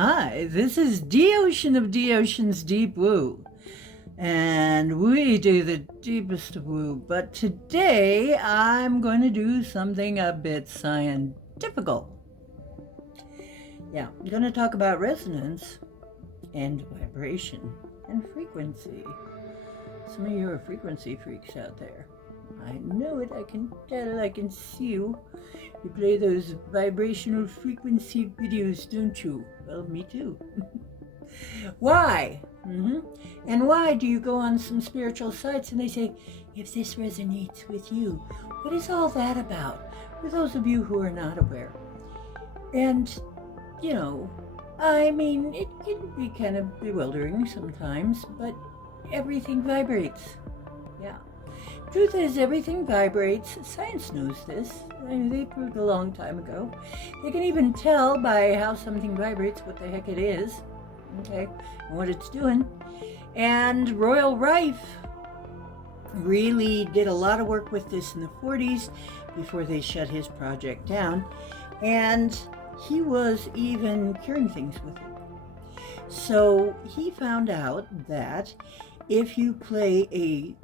Hi, this is D-Ocean of D-Ocean's Deep Woo, and we do the deepest of woo, but today I'm going to do something a bit scientifical. Yeah, I'm going to talk about resonance and vibration and frequency. Some of you are frequency freaks out there. I know it, I can tell, I can see you. You play those vibrational frequency videos, don't you? Well, me too. Why? And why do you go on some spiritual sites and they say, if this resonates with you, what is all that about? For those of you who are not aware. And, it can be kind of bewildering sometimes, but everything vibrates. Yeah. Truth is, everything vibrates. Science knows this. They proved a long time ago. They can even tell by how something vibrates what the heck it is, okay, and what it's doing. And Royal Rife really did a lot of work with this in the 40s before they shut his project down. And he was even curing things with it. So he found out that if you play a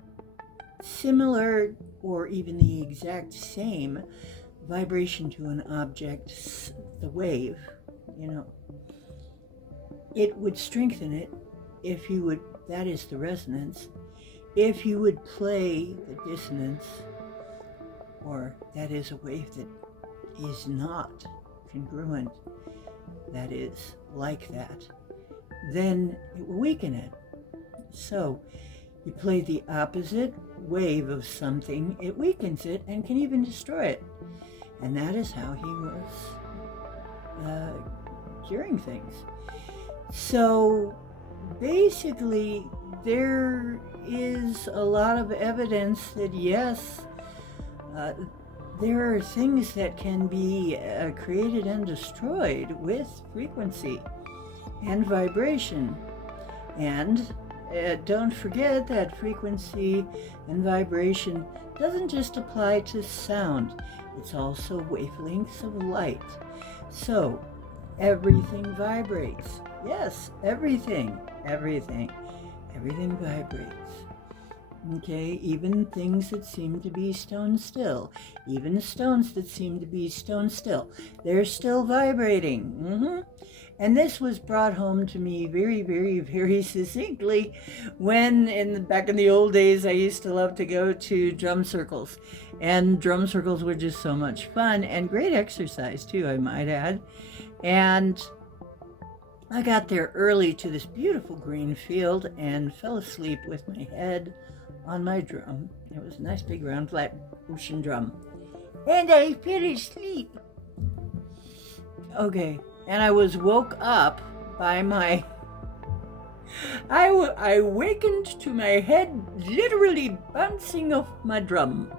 similar or even the exact same vibration to an object, the wave, it would strengthen it if you would, that is the resonance, if you would play the dissonance, or that is a wave that is not congruent, that is like that, then it will weaken it. So you play the opposite wave of something, it weakens it and can even destroy it. And that is how he was curing things. So basically, there is a lot of evidence that yes, there are things that can be created and destroyed with frequency and vibration. And don't forget that frequency and vibration doesn't just apply to sound, it's also wavelengths of light. So everything vibrates. Yes, everything vibrates. Okay, even things that seem to be stone still, even stones that seem to be stone still, they're still vibrating. And this was brought home to me very, very, very succinctly when back in the old days, I used to love to go to drum circles. And drum circles were just so much fun and great exercise too, I might add. And I got there early to this beautiful green field and fell asleep with my head on my drum. It was a nice big round flat ocean drum. And I fell asleep. Okay. And I was woke up by I wakened to my head literally bouncing off my drum.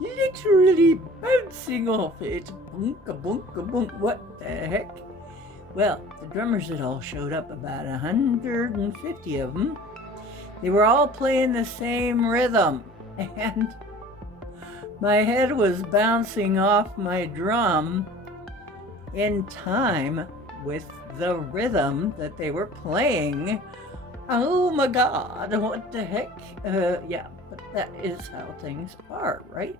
Literally bouncing off it. Boonka. What the heck? Well, the drummers had all showed up, about 150 of them. They were all playing the same rhythm. And my head was bouncing off my drum in time with the rhythm that they were playing. Oh my God, what the heck? Yeah, but that is how things are, right?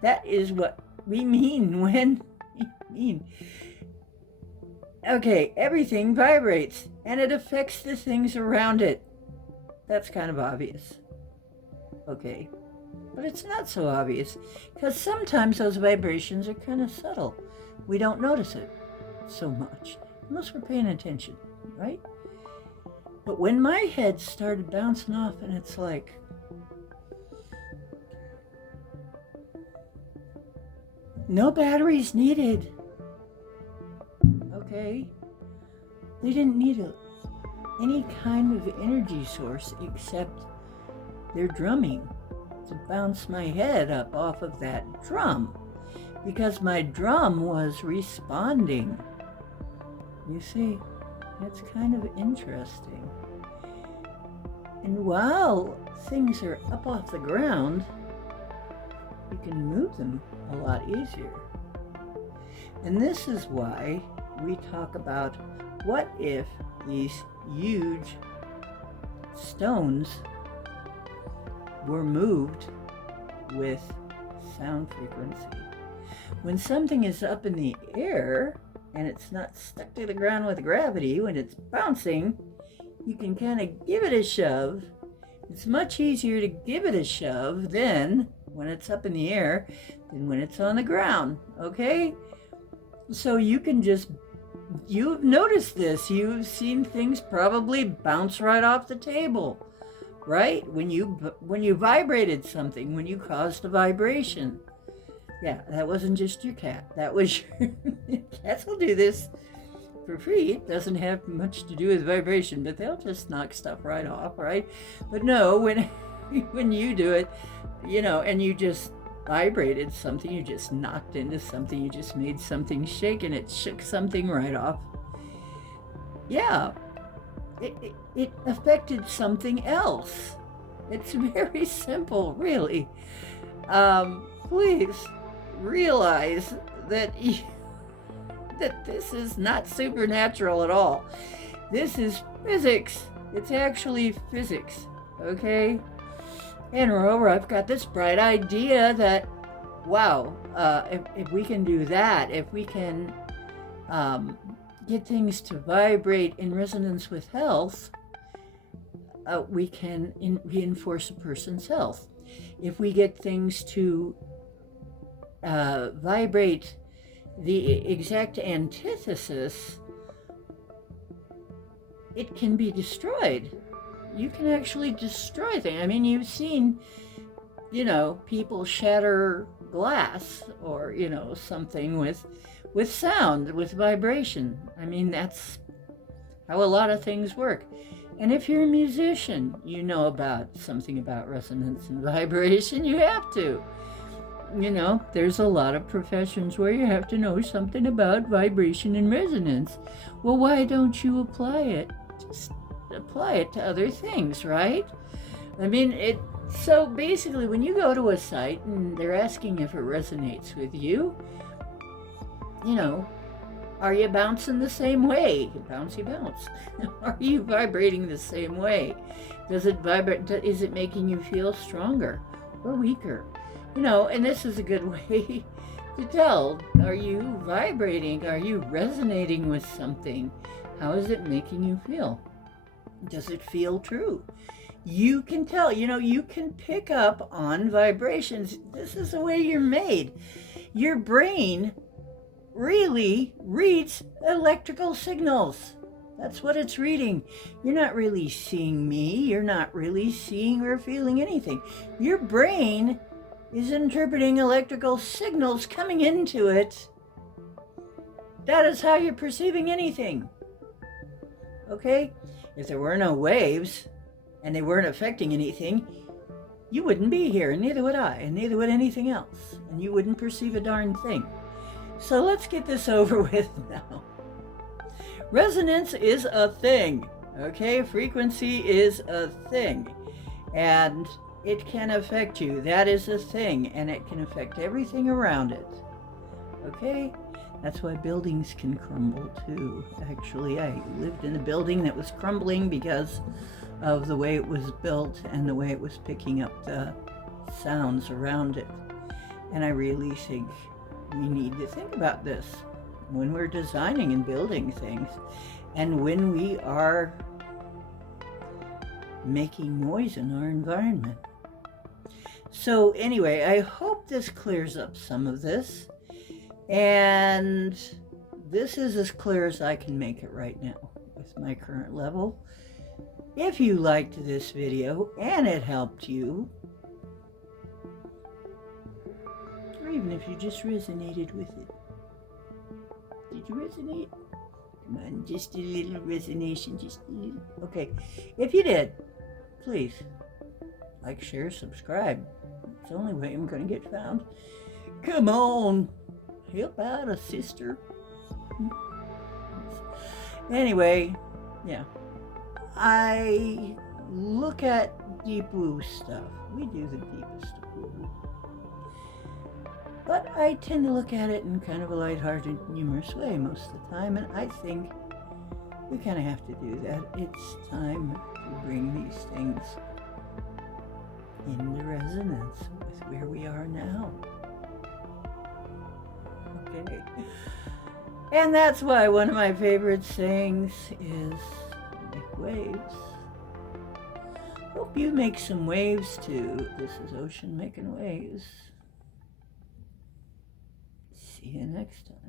That is what we mean when we mean. Okay, everything vibrates and it affects the things around it. That's kind of obvious. Okay, but it's not so obvious because sometimes those vibrations are kind of subtle. We don't notice it so much, unless we're paying attention, right? But when my head started bouncing off and it's like, no batteries needed. Okay? They didn't need any kind of energy source except their drumming to bounce my head up off of that drum. Because my drum was responding. You see, that's kind of interesting. And while things are up off the ground, you can move them a lot easier. And this is why we talk about what if these huge stones were moved with sound frequency. When something is up in the air and it's not stuck to the ground with gravity, when it's bouncing, you can kind of give it a shove. It's much easier to give it a shove then when it's up in the air than when it's on the ground, okay? So you can just, you've noticed this, you've seen things probably bounce right off the table, right? When you vibrated something, when you caused a vibration. Yeah, that wasn't just your cat. That was your cats will do this for free. It doesn't have much to do with vibration, but they'll just knock stuff right off, right? But no, when you do it, you know, and you just vibrated something, you just knocked into something, you just made something shake, and it shook something right off. Yeah, it affected something else. It's very simple, really. Please realize that that this is not supernatural at all. This is physics. It's actually physics, okay? And moreover, I've got this bright idea that, wow, if we can do that, if we can get things to vibrate in resonance with health, we can reinforce a person's health. If we get things to vibrate the exact antithesis, it can be destroyed. You can actually destroy things. I mean, you've seen, you know, people shatter glass or, you know, something with sound, with vibration. I mean, that's how a lot of things work. And if you're a musician, you know about something about resonance and vibration, you have to. You know, there's a lot of professions where you have to know something about vibration and resonance. Well, why don't you apply it? Just apply it to other things, right? I mean, so basically when you go to a site and they're asking if it resonates with you, you know, are you bouncing the same way? Bouncy bounce. Are you vibrating the same way? Does it vibrate? Is it making you feel stronger or weaker? You know, and this is a good way to tell. Are you vibrating? Are you resonating with something? How is it making you feel? Does it feel true? You can tell, you know, you can pick up on vibrations. This is the way you're made. Your brain really reads electrical signals. That's what it's reading. You're not really seeing me. You're not really seeing or feeling anything. Your brain is interpreting electrical signals coming into it. That is how you're perceiving anything. Okay? If there were no waves and they weren't affecting anything, you wouldn't be here, and neither would I, and neither would anything else, and you wouldn't perceive a darn thing. So let's get this over with now. Resonance is a thing, okay? Frequency is a thing, and it can affect you. That is a thing, and it can affect everything around it, okay? That's why buildings can crumble too. Actually, I lived in a building that was crumbling because of the way it was built and the way it was picking up the sounds around it. And I really think we need to think about this when we're designing and building things, and when we are making noise in our environment. So anyway, I hope this clears up some of this. And this is as clear as I can make it right now with my current level. If you liked this video and it helped you, or even if you just resonated with it. Did you resonate? Come on, just a little resonation, just a little. Okay, if you did, please like, share, subscribe. It's the only way I'm going to get found. Come on. Help out a sister. Anyway, yeah. I look at deep woo stuff. We do the deepest of woo. But I tend to look at it in kind of a lighthearted, humorous way most of the time, and I think we kind of have to do that. It's time to bring these things into resonance with where we are now. Okay. And that's why one of my favorite sayings is make waves. Hope you make some waves too. This is Ocean making waves. See you next time.